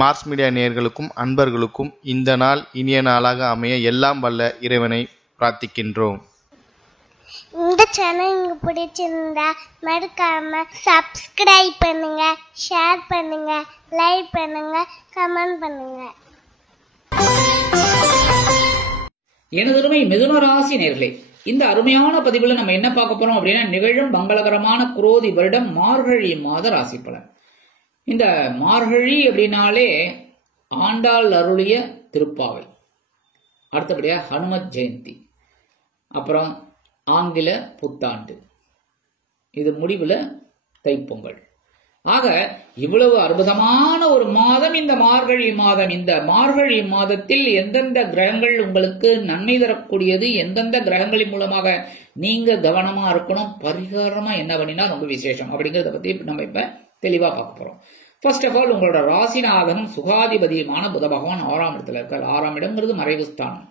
Mars media நேயர்களுக்கும் அன்பர்களுக்கும் இந்த நாள் இனிய நாளாக அமைய எல்லாம் வல்ல இறைவனை பிரார்த்திக்கின்றோம். இந்த சேனல் உங்களுக்கு பிடிச்சிருந்தா மறக்காம சப்ஸ்கிரைப் பண்ணுங்க, ஷேர் பண்ணுங்க, லைக் பண்ணுங்க, கமெண்ட் பண்ணுங்க. எனதருமை மிதுன ராசி நேயர்களே, இந்த அருமையான பதிவுல நம்ம என்ன பார்க்க போறோம் அப்படின்னா, நிகழும் மங்களகரமான குரோதி வருடம் மார்கழி மாத ராசி பலன். இந்த மார்கழி அப்படின்னாலே ஆண்டாள் அருளிய திருப்பாவை, அடுத்தபடியா ஹனுமத் ஜெயந்தி, அப்புறம் ஆங்கில புத்தாண்டு, இது முடிவுல தைப்பொங்கல். ஆக இவ்வளவு அற்புதமான ஒரு மாதம் இந்த மார்கழி மாதம். இந்த மார்கழி மாதத்தில் எந்தெந்த கிரகங்கள் உங்களுக்கு நன்மை தரக்கூடியது, எந்தெந்த கிரகங்களின் மூலமாக நீங்க கவனமா இருக்கணும், பரிகாரமா என்ன பண்ணினா ரொம்ப விசேஷம் அப்படிங்கறத பத்தி நம்ம இப்ப தெளிவா பார்க்க போறோம். ஃபர்ஸ்ட் ஆஃப் ஆல், உங்களோட ராசிநாதனும் சுகாதிபதியுமான புத பகவான் 6ஆம் இடத்துல இருக்கார். 6ஆம் இடம்ங்கிறது மறைவு ஸ்தானம்.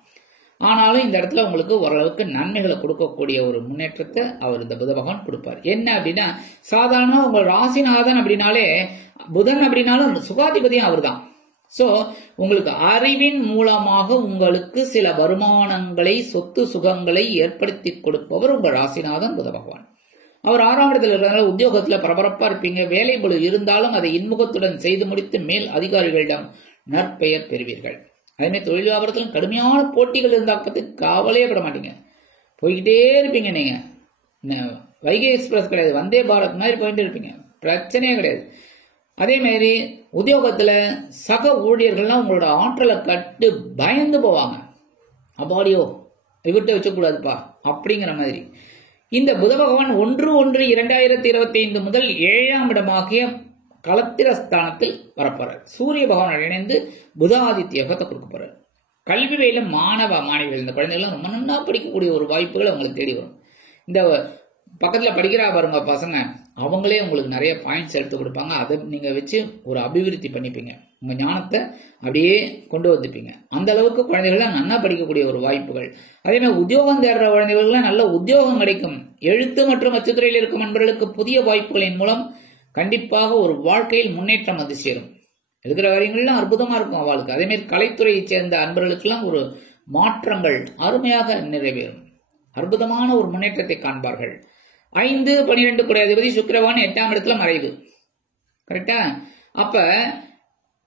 ஆனாலும் இந்த இடத்துல உங்களுக்கு ஓரளவுக்கு நன்மைகளை கொடுக்கக்கூடிய ஒரு முன்னேற்றத்தை அவர் இந்த புத பகவான் கொடுப்பார். என்ன அப்படின்னா, சாதாரண உங்கள் ராசிநாதன் அப்படின்னாலே புதன் அப்படின்னாலும் சுகாதிபதியும் அவர் தான். சோ உங்களுக்கு அறிவின் மூலமாக உங்களுக்கு சில வருமானங்களை, சொத்து சுகங்களை ஏற்படுத்தி கொடுப்பவர் உங்கள் ராசிநாதன் புத பகவான். அவர் 6ஆம் இடத்துல இருக்கிறதுனால உத்தியோகத்துல பரபரப்பா இருப்பீங்க. வேலை பளு இருந்தாலும் அதை இன்முகத்துடன் செய்து முடித்து மேல் அதிகாரிகளிடம் நற்பெயர் பெறுவீர்கள். அதே தொழில் வியாபாரத்திலும் கடுமையான போட்டிகள் இருந்தா பத்தி கவலையே பட மாட்டீங்க, போய்கிட்டே இருப்பீங்க. நீங்க வைகை எக்ஸ்பிரஸ் கிடையாது, வந்தே பாரத் மாதிரி போயிட்டு இருப்பீங்க, பிரச்சனையே கிடையாது. அதே மாதிரி உத்தியோகத்துல சக ஊழியர்கள்லாம் உங்களோட ஆற்றலை கட்டு பயந்து போவாங்க. அப்பாடியோ இவர்கிட்ட வச்சக்கூடாதுப்பா அப்படிங்கிற மாதிரி. இந்த புத பகவான் 1/1/2025 முதல் 7ஆம் இடமாகிய களத்திரஸ்தானத்தில் வரப்போறார். சூரிய பகவான் இணைந்து புதாதித்ய யோகத்தை கொடுக்க போறார். கல்வி வயல மாணவ மாணவிகள், இந்த குழந்தைகள்லாம் ரொம்ப நல்லா படிக்கக்கூடிய ஒரு வாய்ப்புகள் அவங்களுக்கு தேடி வரும். இந்த பக்கத்துல படிக்கிறா பாருங்க பசங்க, அவங்களே உங்களுக்கு நிறைய பாயிண்ட்ஸ் எடுத்து கொடுப்பாங்க. அதை நீங்க வச்சு ஒரு அபிவிருத்தி பண்ணிப்பீங்க, உங்க ஞானத்தை அப்படியே கொண்டு வந்துப்பீங்க. அந்த அளவுக்கு குழந்தைகள்லாம் நல்லா படிக்கக்கூடிய ஒரு வாய்ப்புகள். அதே மாதிரி உத்தியோகம் தேடுற குழந்தைகளுக்கு நல்ல உத்தியோகம் கிடைக்கும். எழுத்து மற்றும் அச்சுத்துறையில் இருக்கும் நண்பர்களுக்கு புதிய வாய்ப்புகளின் மூலம் கண்டிப்பாக ஒரு வாழ்க்கையில் முன்னேற்றம் வந்து சேரும். இருக்கிற காரியங்கள்லாம் அற்புதமா இருக்கும் அவளுக்கு. அதே மாதிரி கலைத்துறையை சேர்ந்த அன்பர்களுக்கெல்லாம் ஒரு மாற்றங்கள் அருமையாக நிறைவேறும். அற்புதமான ஒரு முன்னேற்றத்தை காண்பார்கள். 5/12 கூடிய அதிபதி சுக்கிரவான் 8ஆம் இடத்துல மறைவு. கரெக்டா? அப்ப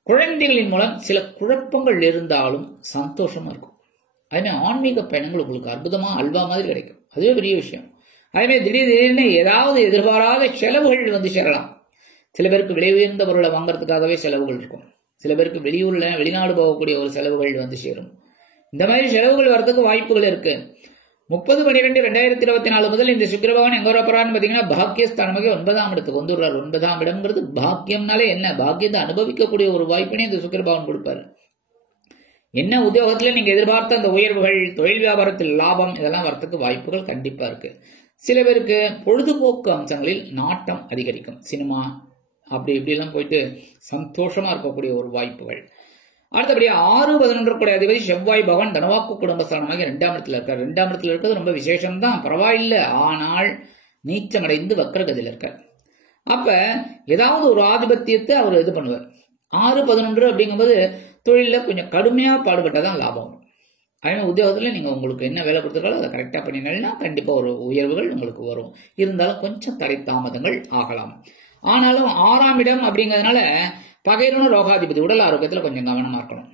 குழந்தைகளின் மூலம் சில குழப்பங்கள் இருந்தாலும் சந்தோஷமா இருக்கும். அதே மாதிரி ஆன்மீக பயணங்கள் உங்களுக்கு அற்புதமா அல்வா மாதிரி கிடைக்கும். அதுவே பெரிய விஷயம். அதே மாதிரி திடீர்னு ஏதாவது எதிர்பாராத செலவுகள் வந்து சேரலாம். சில பேருக்கு விலை உயர்ந்த பொருளை வாங்கறதுக்காகவே செலவுகள் இருக்கும். சில பேருக்கு வெளிநாடு போகக்கூடிய ஒரு செலவுகள் வந்து சேரும். இந்த மாதிரி செலவுகள் வர்றதுக்கு வாய்ப்புகள் இருக்கு. 30/12/2024 முதல் இந்த சுக்கிரபகவான் எங்க வரப்போறான்னு பாத்தீங்கன்னா, பாக்கியஸ்தானமாக 9ஆம் இடத்துக்கு வந்துடுறாரு. 9ஆம் இடம்ங்கிறது பாக்கியம்னாலே என்ன, பாக்கியத்தை அனுபவிக்கக்கூடிய ஒரு வாய்ப்பினை இந்த சுக்கிரபகவான் கொடுப்பாரு. என்ன உத்தியோகத்துல நீங்க எதிர்பார்த்த அந்த உயர்வுகள், தொழில் வியாபாரத்தில் லாபம், இதெல்லாம் வரத்துக்கு வாய்ப்புகள் கண்டிப்பா இருக்கு. சில பேருக்கு பொழுதுபோக்கு அம்சங்களில் நாட்டம் அதிகரிக்கும். சினிமா அப்படி இப்படி எல்லாம் போயிட்டு சந்தோஷமா இருக்கக்கூடிய ஒரு வாய்ப்புகள். அடுத்தபடியா 6/11 கூடிய அதிபதி செவ்வாய் பகவான் தனவாக்கு குடும்பஸ்தானமாக 2ஆம் இடத்துல இருக்கார். 2ஆம் இடத்துல இருக்கிறது ரொம்ப விசேஷம் தான், பரவாயில்ல. ஆனால் நீச்சமடைந்து வக்கரகதியில் இருக்கார். அப்ப ஏதாவது ஒரு ஆதிபத்தியத்தை அவர் இது பண்ணுவார். 6/11 அப்படிங்கும்போது தொழில கொஞ்சம் கடுமையா பாடுபட்டாதான் லாபம். அதே உத்தியோகத்துல நீங்க உங்களுக்கு என்ன வேலை கொடுத்துருக்காலும் அதை கரெக்டா பண்ணினா கண்டிப்பா ஒரு உயர்வுகள் உங்களுக்கு வரும். இருந்தாலும் கொஞ்சம் தடை தாமதங்கள் ஆகலாம். ஆனாலும் 6ஆம் இடம் அப்படிங்கிறதுனால பகைரனும் ரோகாதிபதி, உடல் ஆரோக்கியத்துல கொஞ்சம் கவனமா இருக்கணும்.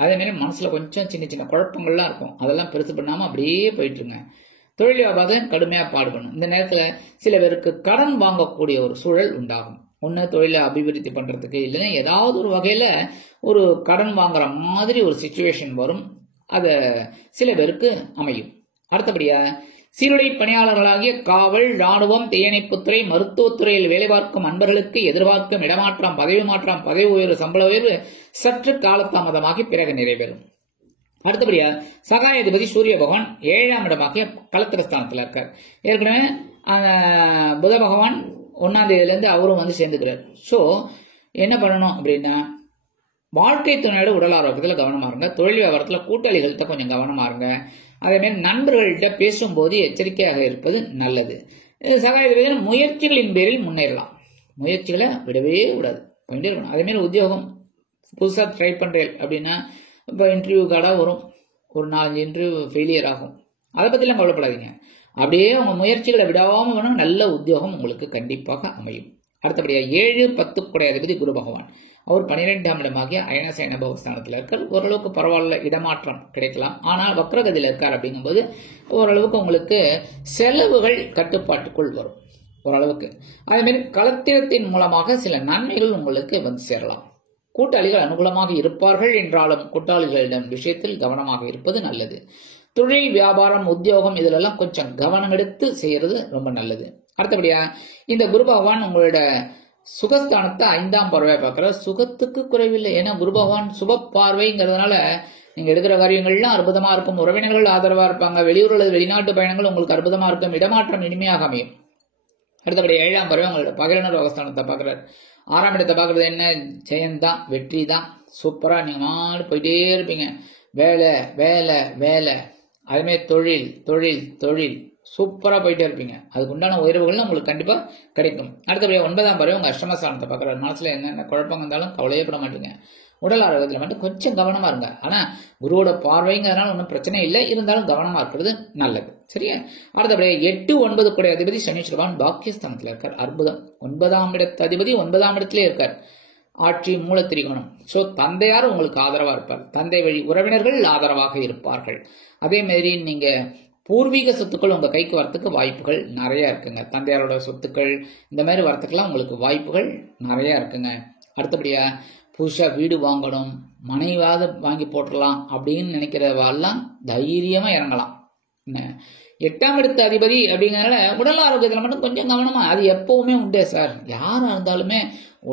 அதே மாதிரி மனசுல கொஞ்சம் சின்ன சின்ன குழப்பங்கள்லாம் இருக்கும், அதெல்லாம் பெருசு பண்ணாம அப்படியே போயிட்டு இருங்க. தொழில் வியாபாரம் கடுமையா பாடுபடணும். இந்த நேரத்துல சில பேருக்கு கடன் வாங்கக்கூடிய ஒரு சூழல் உண்டாகும். ஒன்னு தொழிலை அபிவிருத்தி பண்றதுக்கு, இல்லைன்னா ஏதாவது ஒரு வகையில ஒரு கடன் வாங்குற மாதிரி ஒரு சிச்சுவேஷன் வரும். அத சில பேருக்கு அமையும். அடுத்தபடியா சீருடை பணியாளர்களாகிய காவல், ராணுவம், தீயணைப்புத்துறை, மருத்துவத்துறையில் வேலை பார்க்கும் அன்பர்களுக்கு எதிர்பார்க்கும் இடமாற்றம், பதவி மாற்றம், பதவி உயர்வு, சம்பள உயர்வு சற்று காலதாமதமாகி பிறகு நிறைவேறும். அடுத்தபடியா சகாயாதிபதி சூரிய பகவான் 7ஆம் இடமாகிய களத்திரஸ்தானத்தில் இருக்கார். ஏற்கனவே புத பகவான் 1ஆம் தேதியிலிருந்து அவரும் வந்து சேர்ந்துக்கிறார். சோ என்ன பண்ணணும் அப்படின்னா, வாழ்க்கை துணையோட உடல் ஆரோக்கியத்துல கவனமா இருங்க. தொழில் வியாபாரத்துல கூட்டாளிகள்கிட்ட கொஞ்சம் கவனமா இருங்க. அதே மாதிரி நண்பர்கள்ட்ட பேசும்போது எச்சரிக்கையாக இருப்பது நல்லது. சகாய முயற்சிகளின் பேரில் முன்னேறலாம். முயற்சிகளை விடவே விடாது, போயிட்டே இருக்கணும். அதே மாதிரி உத்தியோகம் புதுசாக ட்ரை பண்ணுறேன் அப்படின்னா இப்போ இன்டர்வியூ கார்டாக வரும், ஒரு 4 இன்டர்வியூ ஃபெயிலியர் ஆகும். அதை பற்றிலாம் கவலைப்படாதீங்க. அப்படியே உங்கள் முயற்சிகளை விடாமல் வேணும், நல்ல உத்தியோகம் உங்களுக்கு கண்டிப்பாக அமையும். அடுத்தபடியாக 7, 10 குடை அதிபதி குரு பகவான். அவர் 12ஆம் இடமாகிய அயனசயன பவஸ்தானத்தில் இருக்கார். ஓரளவுக்கு பரவாயில்ல, இடமாற்றம் கிடைக்கலாம். ஆனால் வக்ரகதியில் இருக்கார் அப்படிங்கும்போது ஓரளவுக்கு உங்களுக்கு செலவுகள் கட்டுப்பாட்டுக்குள் வரும் ஓரளவுக்கு. அதேமாரி களத்திரத்தின் மூலமாக சில நன்மைகள் உங்களுக்கு வந்து சேரலாம். கூட்டாளிகள் அனுகூலமாக இருப்பார்கள் என்றாலும் கூட்டாளிகளிடம் விஷயத்தில் கவனமாக இருப்பது நல்லது. தொழில், வியாபாரம், உத்தியோகம் இதிலெல்லாம் கொஞ்சம் கவனம் எடுத்து செய்யறது ரொம்ப நல்லது. அடுத்தபடியா இந்த குரு பகவான் உங்களோட சுகஸ்தானத்தை 5ஆம் பார்வையா பார்க்கிறார். சுகத்துக்கு குறைவில்லை. ஏன்னா குரு பகவான் சுப பார்வைங்கிறதுனால நீங்க எடுக்கிற காரியங்கள்லாம் அற்புதமா இருக்கும். உறவினர்கள் ஆதரவா இருப்பாங்க. வெளியூர் அல்லது வெளிநாட்டு பயணங்கள் உங்களுக்கு அற்புதமா இருக்கும். இடமாற்றம் இனிமையாக அமையும். அடுத்தபடி 7ஆம் பார்வை உங்களோட பகையினர் யோகஸ்தானத்தை பார்க்கிறார். 6ஆம் இடத்தை பார்க்கறது என்ன? ஜெயம் தான், வெற்றி தான். சூப்பரா நீங்க மாடு போயிட்டே இருப்பீங்க. வேலை வேலை வேலை, அதுமாதிரி தொழில் தொழில் தொழில், சூப்பரா போயிட்டே இருப்பீங்க. அதுக்கு உண்டான உயர்வுகள் உங்களுக்கு கண்டிப்பா கிடைக்கும். அடுத்தபடியாக 9ஆம் பார்வை உங்க அஷ்டமஸ்தானத்தை பார்க்கிறார். மனசுல என்னென்ன குழப்பம் இருந்தாலும் கவலையே பட மாட்டீங்க. உடல் ஆரோக்கியத்தில் மட்டும் கொஞ்சம் கவனமா இருங்க. ஆனா குருவோட பார்வைங்கிறதுனால ஒன்றும் பிரச்சனை இல்லை, இருந்தாலும் கவனமா இருக்கிறது நல்லது. சரியா? அடுத்தபடியாக 8, 9 குடை அதிபதி சனீஸ்வரன் பாக்கியஸ்தானத்தில் இருக்கார். அற்புதம். 9ஆம் இடத்து அதிபதி 9ஆம் இடத்திலே இருக்கார். ஆட்சி, மூல திரிகோணம். ஸோ தந்தையார் உங்களுக்கு ஆதரவா இருப்பார். தந்தை வழி உறவினர்கள் ஆதரவாக இருப்பார்கள். அதே மாதிரி நீங்க பூர்வீக சொத்துக்கள் உங்க கைக்கு வரத்துக்கு வாய்ப்புகள் நிறைய இருக்குங்க. தந்தையாரோட சொத்துக்கள் இந்த மாதிரி வரத்துக்கெல்லாம் உங்களுக்கு வாய்ப்புகள் நிறைய இருக்குங்க. அடுத்தபடியா புதுசா வீடு வாங்கணும், மனைவாத வாங்கி போட்டுடலாம் அப்படின்னு நினைக்கிறவாள்லாம் தைரியமா இறங்கலாம். 8ஆம் இடத்து அதிபதி அப்படிங்கிறதுனால உடல் ஆரோக்கியத்தில் மட்டும் கொஞ்சம் கவனமா. அது எப்பவுமே உண்டே சார். யாரா இருந்தாலுமே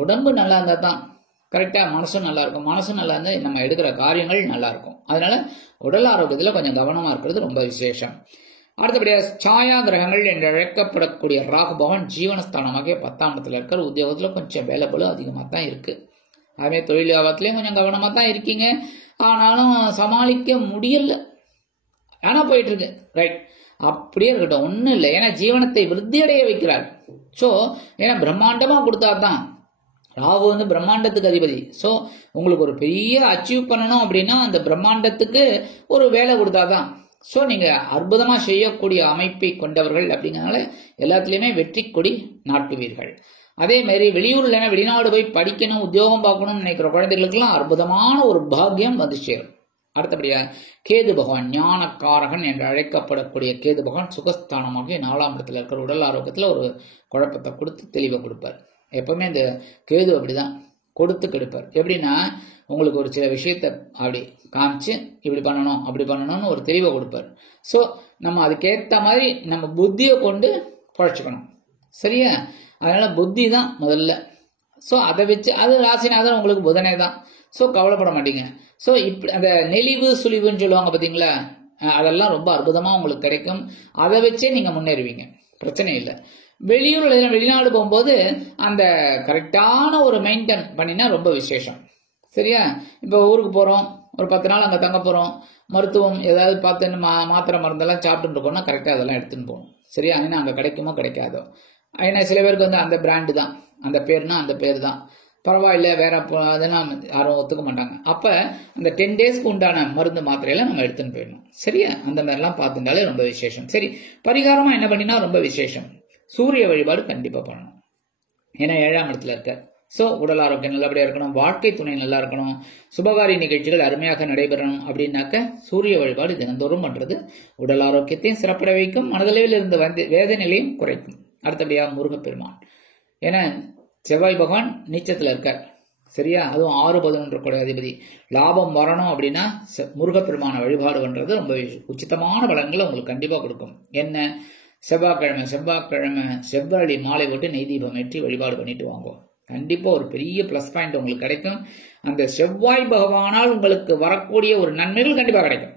உடம்பு நல்லா இருந்தா தான் கரெக்டா மனசும் நல்லா இருக்கும். மனசும் நல்லா இருந்தா நம்ம எடுக்கிற காரியங்கள் நல்லா இருக்கும். அதனால உடல் ஆரோக்கியத்தில் கொஞ்சம் கவனமா இருக்கிறது ரொம்ப விசேஷம். அடுத்தபடியாக சாயா கிரகங்கள் என்று அழைக்கப்படக்கூடிய ராகு பகவான் ஜீவனஸ்தானமாக 10ஆம் இடத்துல இருக்கார். உத்தியோகத்தில் கொஞ்சம் வேலைபளு அதிகமாக தான் இருக்கு. அதுமாதிரி தொழில் வியாபாரத்திலையும் கொஞ்சம் கவனமாக தான் இருக்கீங்க. ஆனாலும் சமாளிக்க முடியல. ஆனா போயிட்டு இருக்கு. ரைட், அப்படியே இருக்கட்டும், ஒன்றும் இல்லை. ஏன்னா ஜீவனத்தை விருத்தி அடைய வைக்கிறார். ஸோ ஏன்னா பிரம்மாண்டமா கொடுத்தாதான். ராகு வந்து பிரம்மாண்டத்துக்கு அதிபதி. ஸோ உங்களுக்கு ஒரு பெரிய அச்சீவ் பண்ணணும் அப்படின்னா அந்த பிரம்மாண்டத்துக்கு ஒரு வேலை கொடுத்தாதான். ஸோ நீங்க அற்புதமா செய்யக்கூடிய அமைப்பை கொண்டவர்கள் அப்படிங்கிறதுனால எல்லாத்துலயுமே வெற்றி கொடி நாட்டுவீர்கள். அதே மாதிரி வெளியூர்ல வெளிநாடு போய் படிக்கணும், உத்தியோகம் பார்க்கணும்னு நினைக்கிற குழந்தைகளுக்கெல்லாம் அற்புதமான ஒரு பாக்கியம் வந்து சேரும். அடுத்தபடியா கேது பகவான் ஞானக்காரகன் என்று அழைக்கப்படக்கூடிய கேது பகவான் சுகஸ்தானமாக 4ஆம் இடத்துல இருக்கிற உடல் ஆரோக்கியத்தில் ஒரு குழப்பத்தை கொடுத்து தெளிவை கொடுப்பார். எப்பவுமே இந்த கேது அப்படிதான் கொடுத்து கெடுப்பார். எப்படின்னா உங்களுக்கு ஒரு சில விஷயத்த அப்படி காமிச்சு இப்படி பண்ணணும் அப்படி பண்ணணும்னு ஒரு தெளிவை கொடுப்பார். ஸோ நம்ம அதுக்கேற்ற மாதிரி நம்ம புத்தியை கொண்டு குழைச்சிக்கணும். சரியா? அதனால புத்தி தான் முதல்ல. ஸோ அதை வச்சு அது ராசிநாதன் உங்களுக்கு புதனே தான். ஸோ கவலைப்பட மாட்டீங்க. ஸோ இப்படி அந்த நெளிவு சுழிவுன்னு சொல்லுவாங்க பார்த்தீங்களா, அதெல்லாம் ரொம்ப அற்புதமாக உங்களுக்கு கிடைக்கும். அதை வச்சே நீங்கள் முன்னேறுவீங்க, பிரச்சனை இல்லை. வெளியூர் வெளிநாடு போகும்போது அந்த கரெக்டான ஒரு மெயின்டைன் பண்ணினா ரொம்ப விசேஷம். சரியா? இப்போ ஊருக்கு போகிறோம், ஒரு 10 நாள் அங்கே தங்க போகிறோம், மருத்துவம் ஏதாவது பார்த்து மாத்திரை மருந்தெல்லாம் சாப்பிட்டுட்டு இருக்கோம்னா கரெக்டாக அதெல்லாம் எடுத்துன்னு போகணும். சரியா? ஏன்னா அங்கே கிடைக்குமோ கிடைக்காதோ. ஏன்னா சில பேருக்கு வந்து அந்த பிராண்டு தான், அந்த பேர்னா அந்த பேர் தான், பரவாயில்ல வேற அதெல்லாம் யாரும் ஒத்துக்க மாட்டாங்க. அப்போ அந்த 10 டேஸ்க்கு உண்டான மருந்து மாத்திரையெல்லாம் நம்ம எடுத்துன்னு போயிடணும். சரியா? அந்த மாதிரிலாம் பார்த்துட்டாலே ரொம்ப விசேஷம். சரி, பரிகாரமாக என்ன பண்ணினா ரொம்ப விசேஷம்? சூரிய வழிபாடு கண்டிப்பாக பண்ணணும். ஏன்னா 7ஆம் இடத்துல இருக்க. ஸோ உடல் ஆரோக்கியம் நல்லபடியாக இருக்கணும், வாழ்க்கை துணை நல்லா இருக்கணும், சுபகாரிய நிகழ்ச்சிகள் அருமையாக நடைபெறணும் அப்படின்னாக்க சூரிய வழிபாடு தினந்தோறும் பண்ணுறது உடல் ஆரோக்கியத்தையும் சிறப்பட வைக்கும், மனதளவில் இருந்த வேதனைகளையும் குறைக்கும். அடுத்தபடியாக முருகப்பெருமான். ஏன்னா செவ்வாய் பகவான் நீச்சத்தில் இருக்கார். சரியா? அதுவும் 6, 11 கூட அதிபதி. லாபம் வரணும் அப்படின்னா முருகப்பெருமான வழிபாடு பண்றது ரொம்ப உச்சிதமான பலன்களை உங்களுக்கு கண்டிப்பாக கொடுக்கும். என்ன? செவ்வாய்க்கிழமை செவ்வாழி மாலை போட்டு நெய் தீபம் ஏற்றி வழிபாடு பண்ணிட்டு வாங்குவோம். கண்டிப்பாக ஒரு பெரிய ப்ளஸ் பாயிண்ட் உங்களுக்கு கிடைக்கும். அந்த செவ்வாய் பகவானால் உங்களுக்கு வரக்கூடிய ஒரு நன்மைகள் கண்டிப்பாக கிடைக்கும்.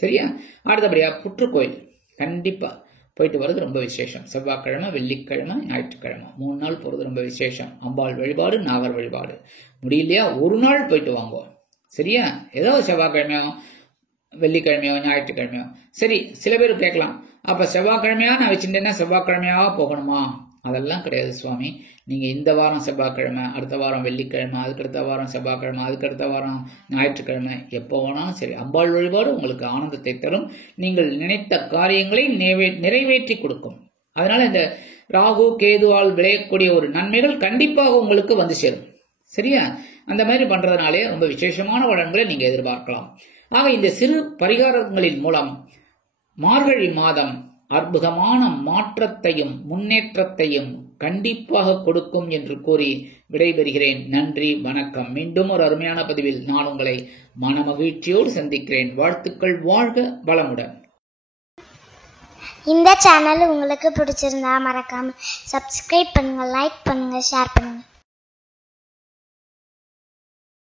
சரியா? அடுத்தபடியா புற்றுக்கோயில் கண்டிப்பாக போயிட்டு வர்றது ரொம்ப விசேஷம். செவ்வாய்க்கிழமை, வெள்ளிக்கிழமை, ஞாயிற்றுக்கிழமை 3 நாள் போகிறது ரொம்ப விசேஷம். அம்பாள் வழிபாடு, நாகர் வழிபாடு. முடியலையா ஒரு நாள் போயிட்டு வாங்குவோம். சரியா? ஏதோ செவ்வாய்க்கிழமையோ வெள்ளிக்கிழமையோ ஞாயிற்றுக்கிழமையோ. சரி, சில பேர் கேட்கலாம், அப்ப செவ்வாய்க்கிழமையா நான் வச்சுட்டேன்னா செவ்வாய்க்கிழமையா போகணுமா அதெல்லாம் கிடையாது சுவாமி. நீங்க இந்த வாரம் செவ்வாய்க்கிழமை, அடுத்த வாரம் வெள்ளிக்கிழமை, அதுக்கடுத்த வாரம் செவ்வாய்க்கிழமை, அதுக்கடுத்த வாரம் ஞாயிற்றுக்கிழமை, எப்போ வேணாலும் சரி, அம்பாள் வழிபாடு உங்களுக்கு ஆனந்தத்தை தரும். நீங்கள் நினைத்த காரியங்களை நிறைவேற்றி கொடுக்கும். அதனால இந்த ராகு கேதுவால் விளையக்கூடிய ஒரு நன்மைகள் கண்டிப்பாக உங்களுக்கு வந்து சேரும். சரியா? அந்த மாதிரி பண்றதுனாலே ரொம்ப விசேஷமான பலன்களை நீங்க எதிர்பார்க்கலாம். ஆக இந்த சிறு பரிகாரங்களின் மூலம் மார்கழி மாதம் அற்புதமான மாற்றத்தையும் முன்னேற்றத்தையும் கண்டிப்பாக கொடுக்கும் என்று கூறி விடைபெறுகிறேன். நன்றி, வணக்கம். மீண்டும் ஒரு அருமையான பதிவில் நான் உங்களை மனமகிழ்ச்சியோடு சந்திக்கிறேன். வாழ்த்துக்கள். வாழ்க வளமுடன். இந்த சேனல் உங்களுக்கு பிடிச்சிருந்தா மறக்காம சப்ஸ்கிரைப் பண்ணுங்க, லைக் பண்ணுங்க, ஷேர் பண்ணுங்க.